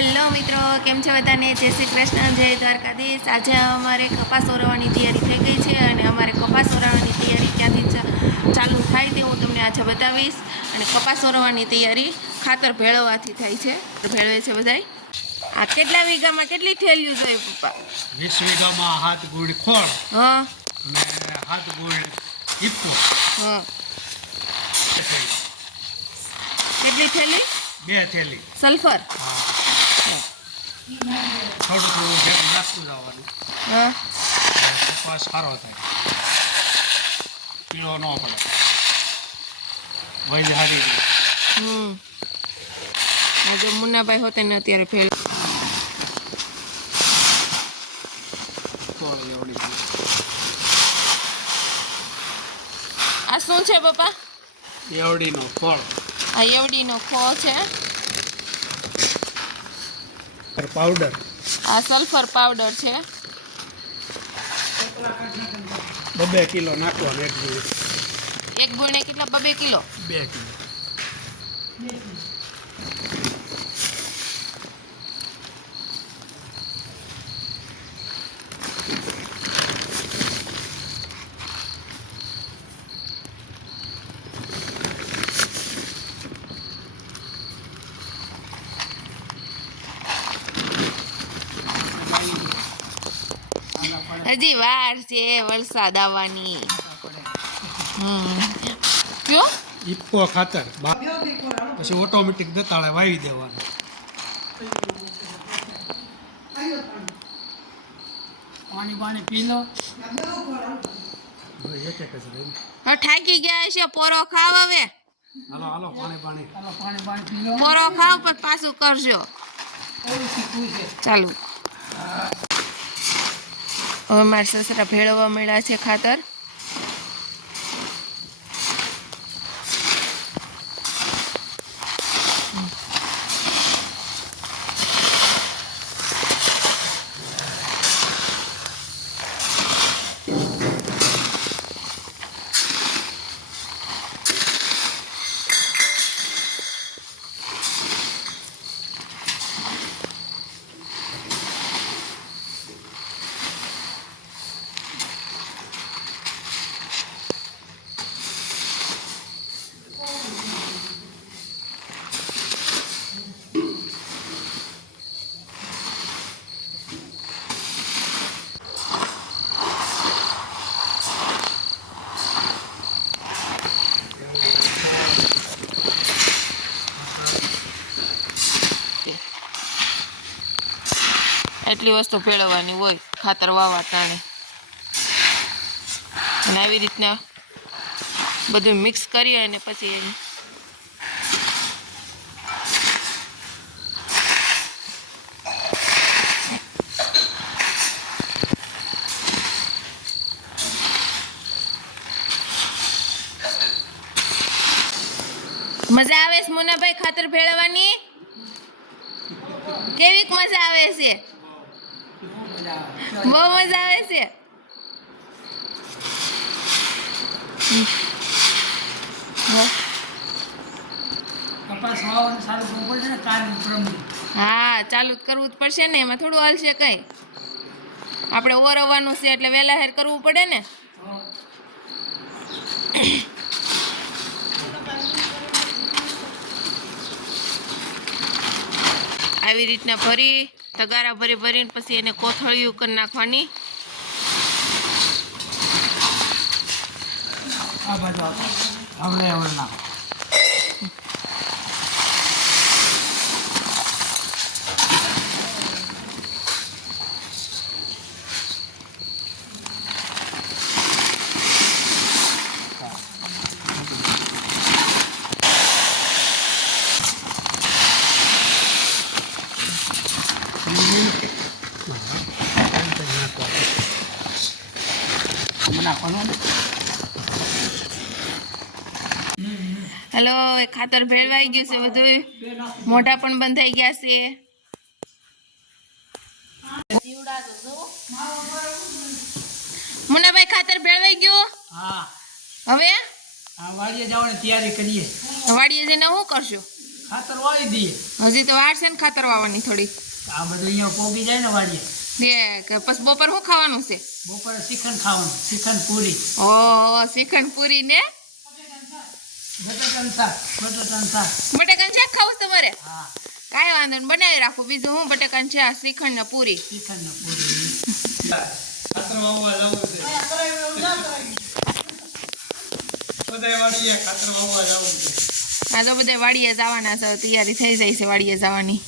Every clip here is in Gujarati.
હેલો મિત્રો, કેમ છે બધાને? જય શ્રી કૃષ્ણ, જય દ્વારકાધીશ। આજે અમારે કપાસ ઓરવાની તૈયારી થઈ ગઈ છે અને અમારે કપાસ ઓરવાની તૈયારી ક્યાંથી ચાલુ થાય તે હું તમને આજે બતાવીશ। અને કપાસ ઓરવાની તૈયારી ખાતર ભેળવવાથી થાય છે। ભેળવે છે બધાય। આ કેટલા વીઘામાં કેટલી થેલીઓ જોઈએ પપ્પા? 20 વીઘામાં 7 ગુણ ખોળ હા અને 7 ગુણ ઈપો। હા, કેટલી થેલી? 2 થેલી સલ્ફર? થોડું થોડું ભેગું નાખતું જવાનું। હા, કપાસ સારો થાય, પીળો ન પડે, વૈજ હારી જાય। આજે મુન્નાભાઈ હોતે ને અત્યારે ભેળ આ શું છે પપ્પા? એવડીનો ફળ, આ એવડીનો ખો છે, પાવડર, આ સલ્ફર પાવડર છે। 2 કિલો નાખવાનું। એક ગુણે કેટલા? 2 કિલો? 2 કિલો। હજી વાર છે વરસાદ આવવાની। કયો? ઈપો ખાતર પછી ઓટોમેટિક દતાળે વાવી દેવાનું। પાણી પી લો। એક જ રહી। થાકી ગયા છે, પોરો ખાવ હવે। હાલો પાણી પી લો। પોરો ખાવ પણ પાછું કરજો ચાલુ। હવે મારા સસરા ભેળવવા મળ્યા છે ખાતર। એટલી વસ્તુ ભેળવવાની હોય ખાતર વાવા ટાણે, અને આવી રીતના બધું મિક્સ કરી અને પછી મજા આવે છે મુન્નાભાઈ ખાતર ભેળવવાની? કેવીક મજા આવે છે? બહુ મજા આવે છે। હા, ચાલુ જ કરવું જ પડશે ને, એમાં થોડું હાલશે કઈ। આપણે ઓરવવાનું છે એટલે વહેલા હેર કરવું પડે ને। આવી રીતના ભરી તગારા ભરીને પછી એને કોથળિયું કરી નાખવાની। આ બાજુ આવડે નાખો। હેલો, ખાતર ભેળવાઈ ગયું છે બધું, મોઢા પણ બંધાઈ ગયા છે। મુન્નાભાઈ ખાતર ભેળવાઈ ગયું? હા, હવે વાડીએ જવાની તૈયારી કરીએ। વાડીએ જઈને શું કરશું? ખાતર વાવી દઈએ. હજી તો વાર છે ને ખાતર વાવવાની થોડી. આ બધું અહીંયા પોગી જાય ને વાડીએ. કે પછી બપોર શું ખાવાનું છે? બપોરે શ્રીખંડ ખાવાનું, શ્રીખંડ પૂરી, ઓહો, શ્રીખંડ પૂરી ને બટાકાનું શાક. બટાકાનું શાક ખાવું છે તમારે? હા, કાંઈ વાંધો નહીં, બનાવી રાખું. બીજું હું બટાકાનું શાક, શ્રીખંડ ને પૂરી. શ્રીખંડ ને પૂરી. ખાતર વાવવા લાવવું છે બધાય વાડીએ ખાતર વાવવા લાવવું છે. આ તો બધા વાડીએ જવાના છે, તૈયારી થઈ જાય છે વાડીએ જવાની.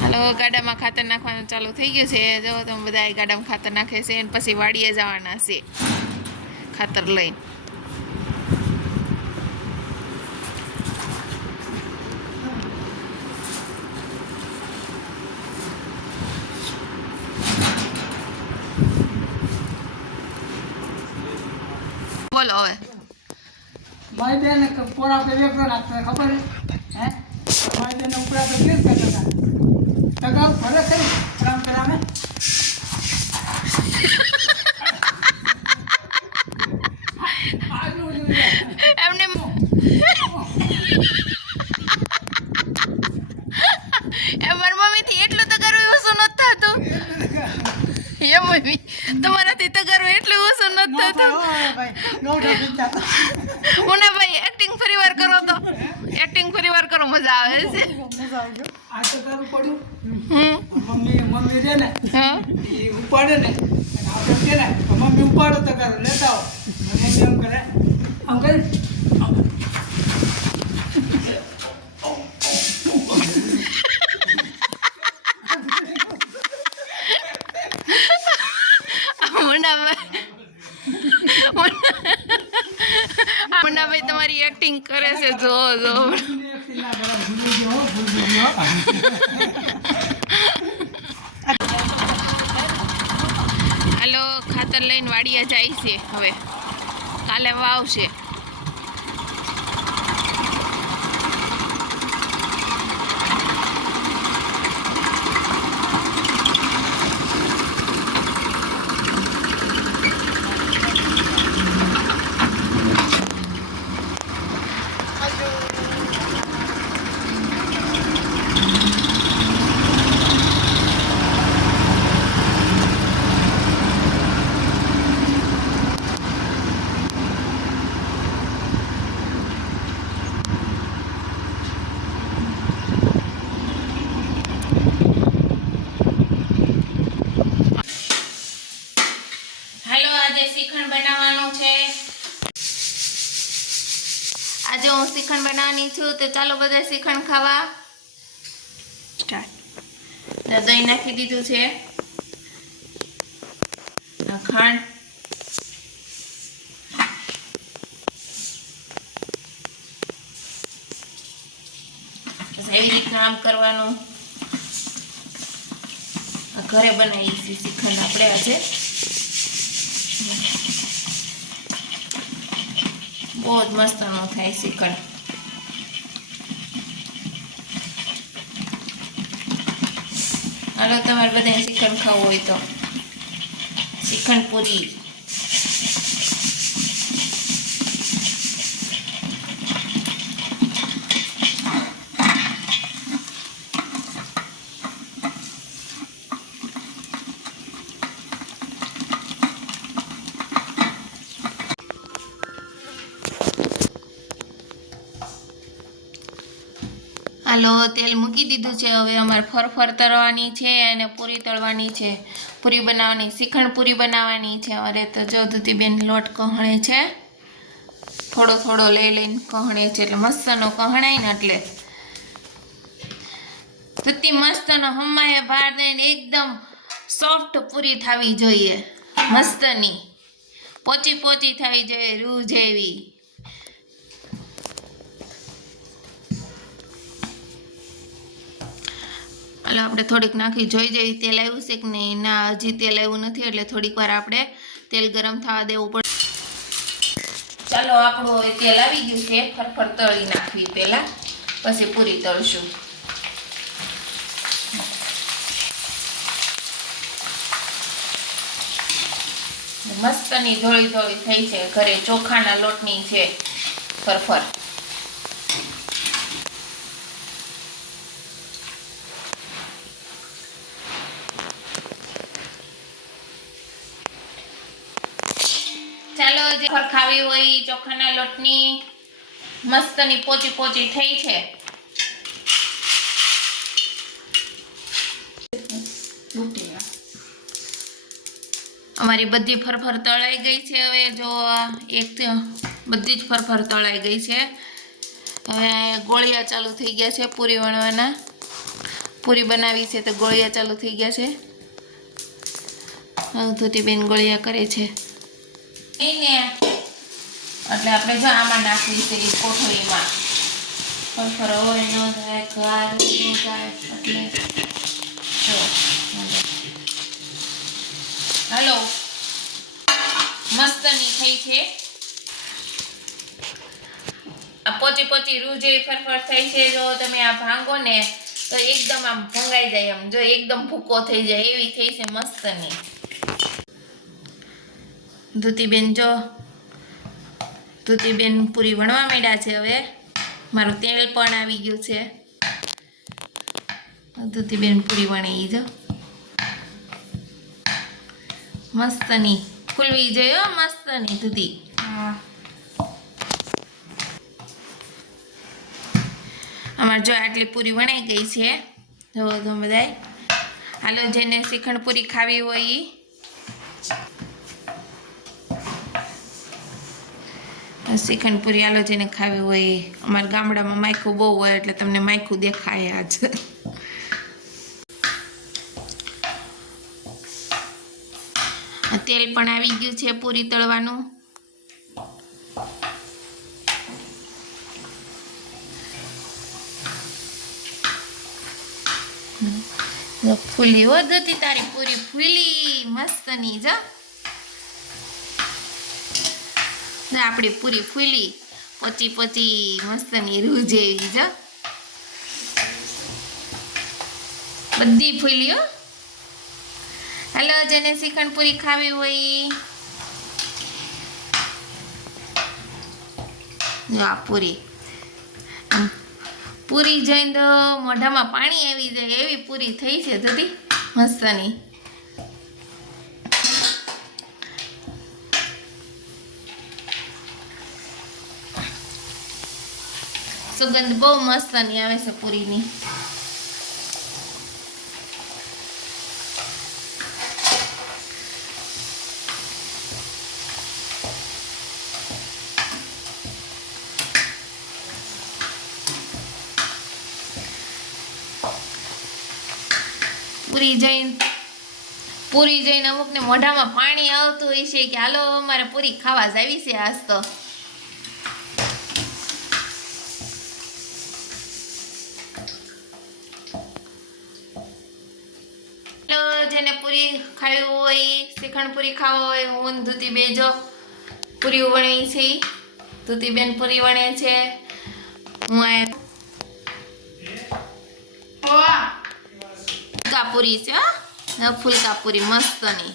હાલો, ગાડામાં ખાતર નાખવાનું ચાલુ થઈ ગયું છે. જો તમે બધા ગાડામાં ખાતર નાખે છે અને પછી વાડીએ જવાના છે ખાતર લઈને. બોલો હવે. મારી બેન પોળા પે વેપરો નાખતા ખબર હે? મારી બેન ઉપર આપણે કેમ કરતા હતા? તગાવ ભરે છે રામ રામે. એમને મારી મમ્મીથી એટલું તો કરવું ઓછું નથી થતું. એ મમ્મી, તમારાથી તો કરવું એટલું ઓછું નથી થતું. મુના ભાઈ, એક્ટિંગ ફરીવાર કરો તો. એક્ટિંગ ફરીવાર કરો, મજા આવે છે. આ તો કરવું પડ્યું. હમ. મમ્મી છે ને હા. એ ઉપાડે ને અને આપણે કે ને મમ્મી ઉપાડો તો કરો લેતા આવો. મમ્મી એમ કરે આમ કરી મુન્નાભાઈ તમારી એક્ટિંગ કરે છે. જો જો હાલો, ખાતર લઈને વાડીએ જાય છે. હવે કાલે વાવશે. શ્રીખંડ બનાવવાનું છે. આજે હું શ્રીખંડ બનાવવાની છું, તો ચાલો બધા શ્રીખંડ ખાવા. સ્ટાર્ટ. દહીં નાખી દીધું છે, ખાંડ, એવી રીતના આમ કરવાનું. ઘરે બનાવી છે શ્રીખંડ આપણે આજે. બહુ જ મસ્ત નો થાય શ્રીખંડ. હાલો, તમારે બધાને શ્રીખંડ ખાવું હોય તો શ્રીખંડ પૂરી. હાલો, તેલ મૂકી દીધું છે. હવે અમારે ફરફર તળવાની છે અને પૂરી તળવાની છે. પૂરી બનાવવાની, શ્રીખંડ પૂરી બનાવવાની છે. અરે તો જો ધૂતીબેન લોટ કહણે છે, થોડો થોડો લઈ લઈને કહણે છે, એટલે મસ્તનો કહણાય ને એટલે ધૂતી મસ્તનો હમાએ બહાર દઈને એકદમ સોફ્ટ પૂરી થવી જોઈએ. મસ્તની પોચી પોચી થવી જોઈએ, રૂ જેવી. એટલે આપણે થોડીક નાખી જોઈ જઈ તેલ આવ્યું છે કે નહીં. ના, હજી તેલ આવ્યું નથી, એટલે થોડીક વાર આપણે તેલ ગરમ થવા દેવું પડે. ચાલો, આપણું હવે તેલ આવી ગયું છે. ફરફર તળી નાખવી પહેલાં, પછી પૂરી તળશું. મસ્તની ધોળી ધોળી થઈ છે. ઘરે ચોખાના લોટની છે ફરફર. ચાલો જે ખાવી હોય ચોખાના લોટની મસ્તની પોચી પોચી થઈ છે. અમારી બધી ફરફર તળાઈ ગઈ છે. હવે જો એક બધી જ ફરફર તળાઈ ગઈ છે. હવે ગોળિયા ચાલુ થઈ ગયા છે પૂરી વણવાના. પૂરી બનાવી છે તો ગોળિયા ચાલુ થઈ ગયા છે. ધોતીબેન ગોળિયા કરે છે એને એટલે આપણે જો આમાં નાખવી છે એ કોઠળીમાં. ફરફર હોય ન થાય ઘાર ન થાય એટલે જો હાલો મસ્તની થઈ છે. આ પોચી પોચી રૂ જેવી ફરફર થઈ છે. જો તમે આ ભાંગો ને તો એકદમ આમ ભંગાઈ જાય. આમ જો એકદમ ભૂકો થઈ જાય એવી થઈ છે મસ્તની. ધૂતીબેન જો ધૂતીબેન પૂરી વણવા માંડ્યા છે. હવે મારું તેલ પણ આવી ગયું છે. ધૂતીબેન પૂરી વણે ઈ જો મસ્તની ફૂલવી જોઈએ મસ્તની ધૂતી. અમારે જો આટલી પૂરી વણાઈ ગઈ છે. જો તો બધાય હાલો જેને શ્રીખંડ પૂરી ખાવી હોય શ્રીખંડ પૂરી હાલો જેને ખાવી હોય. અમારા ગામડામાં માયખું બહુ હોય એટલે તમને માયખું દેખાય આજ. તેલ પણ આવી ગયું છે પૂરી તળવાનું. ફૂલી હો ધોતી તારી પૂરી ફૂલી મસ્તની જો. આપણી પૂરી ફૂલી પોચી પોચી મસ્તની રૂ જેવી જો બધી ફૂલી હો. હાલો જેને શ્રીખંડ પૂરી ખાવી હોય જો આ પૂરી પૂરી જોઈને તો મોઢામાં પાણી આવી જાય એવી પૂરી થઈ છે ધોતી મસ્તની. સુગંધ બહુ મસ્તની આવે છે પૂરીની. પૂરી જઈને અમુકને મોઢામાં પાણી આવતું હોય છે કે હાલો અમારે પૂરી ખાવા જ આવી છે આજ તો. જેને પૂરી ખાવી હોય શ્રીખંડ પૂરી ખાવા હોય હું ધૂતી બેજો પૂરી વણી છે. ધૂતીબેન પૂરી વણે છે. હું પૂરી છે ફૂલકા પૂરી મસ્તની.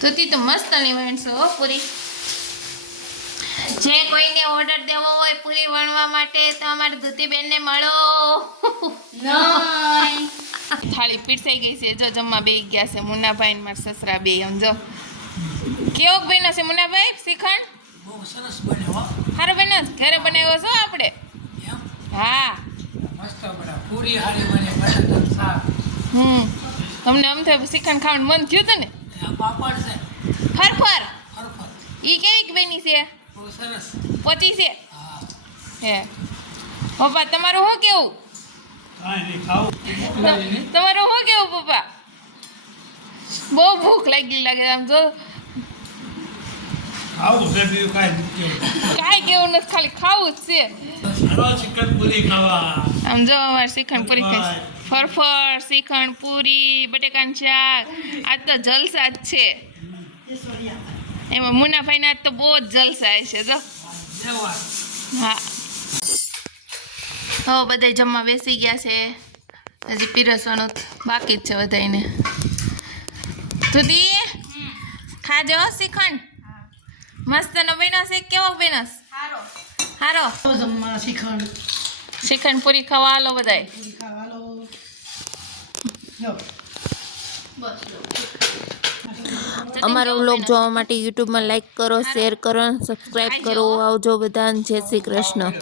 ધોતી તો મસ્તની વણશો હો પૂરી. જે કોઈને ઓર્ડર દેવો હોય પૂરી વણવા માટે તો અમારી ધૂતીબેનને મળો. થાળી પીરસાઈ ગઈ છે. જો જમવા બેસી ગયા છે મુન્નાભાઈ ને મારા સસરા બે. સમજો કેવો બન્યો છે મુન્નાભાઈ શ્રીખંડ? બહુ સરસ બન્યો. સારો બન્યો ઘરે બનાવ્યો છો આપણે? હા મસ્ત બન્યો. પૂરી હારી બની બટાકાનું શાક. તમને આમ થાય શ્રીખંડ ખાવાનું મન થયું હતું ને? પાપડ છે ફરફર ફરફર. ઈ કેવી બની છે? બહુ સરસ. પચી છે હા. હે પપ્પા તમારું શું કેવું? તમારું શું કેવું પપ્પા? બહુ ભૂખ લાગી લાગે આમ જો. ખાવું છે બીજું કાંઈ નથી કેવું. કાંઈ કેવું નથી ખાલી ખાવું જ છે. ચિકન પૂરી ખાવા આમ જો અમારે શ્રીખંડ પૂરી ખાઈ ફરફર શ્રીખંડ પૂરી બટેકાનું શાક આજ તો જલસા જ છે એમાં મુનાભાઈના આજ તો બહુ જ જલસા છે જો હા હવે બધા જમવા બેસી ગયા છે હજી પીરસવાનું બાકી જ છે બધાને સુધી ખાજો શ્રીખંડ મસ્ત નો બન્યો છે કેવો બન્યો હારો જમવા શ્રીખંડ શ્રીખંડ પૂરી ખાવા આલો બધાય પૂરી ખાવા લો અમારો વ્લોગ જોવા માટે યુટ્યુબમાં લાઈક કરો, શેર કરો, સબસ્ક્રાઈબ કરો. આવજો બધા. જય શ્રી કૃષ્ણ.